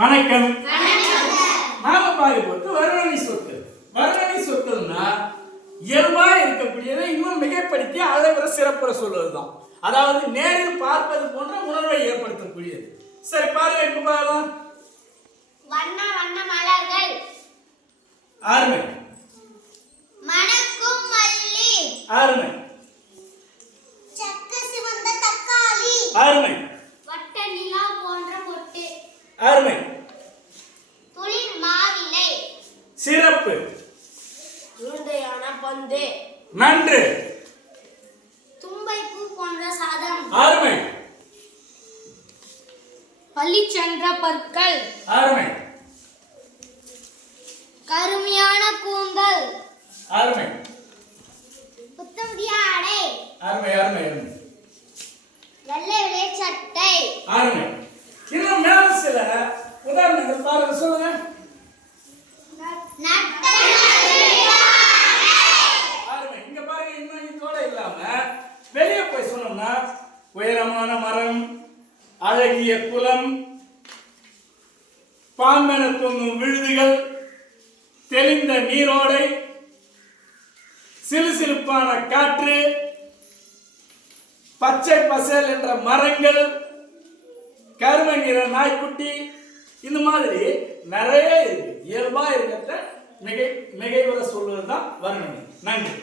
வணக்கம். நாம பார்க்க போது வர்ணனை சொற்கள். வர்ணனை சொற்கள்னா இயல்பா இருக்கக்கூடியதை இன்னும் மிகைப்படுத்தி அளவுற சிறப்புற சொல்வதுதான். அதாவது நேரில் பார்ப்பது போன்ற உணர்வை ஏற்படுத்தக்கூடியது. சரி பாருங்க, இப்ப பாருங்க. வண்ண வண்ண மலர்கள். அருமை. மணக்கும் மல்லி. அருமை. சக்க சிவந்த தக்காளி. அருமை. வட்ட நிலா போன்ற பொட்டு. அருமை. துளிர் மாவிலை. சிறப்பு. உருண்டையான பந்து. நன்று. தும்பை பூ போன்ற சாதம். அருமை. பளிச்சென்ற பற்கள். அருமை. கருமையான கூந்தல். அருமை. புத்தமுடிய ஆடை. அருமை அருமை அருமை. வெள்ளை வெள்ளை சட்டை. அருமை. இன்னும் மேல சில உதாரணங்கள் பாருங்க, சொல்லுங்க. அருமை. இங்க பாருங்க, இன்னும் இதோட இல்லாம வெளியே போய் சொன்னோம்னா உயரமான மரம், அழகிய குளம், பாம்பென தூங்கும் விழுதுகள், தெளிந்த நீரோடை, சிலுசிலுப்பான காற்று, பச்சை பசேல் என்ற மரங்கள், கருமை நிற நாய்க்குட்டி, இந்த மாதிரி நிறைய இருக்கு. இயல்பா இருக்கிறத மிகைவுற சொல்வதுதான் வர்ணனை. நன்றி.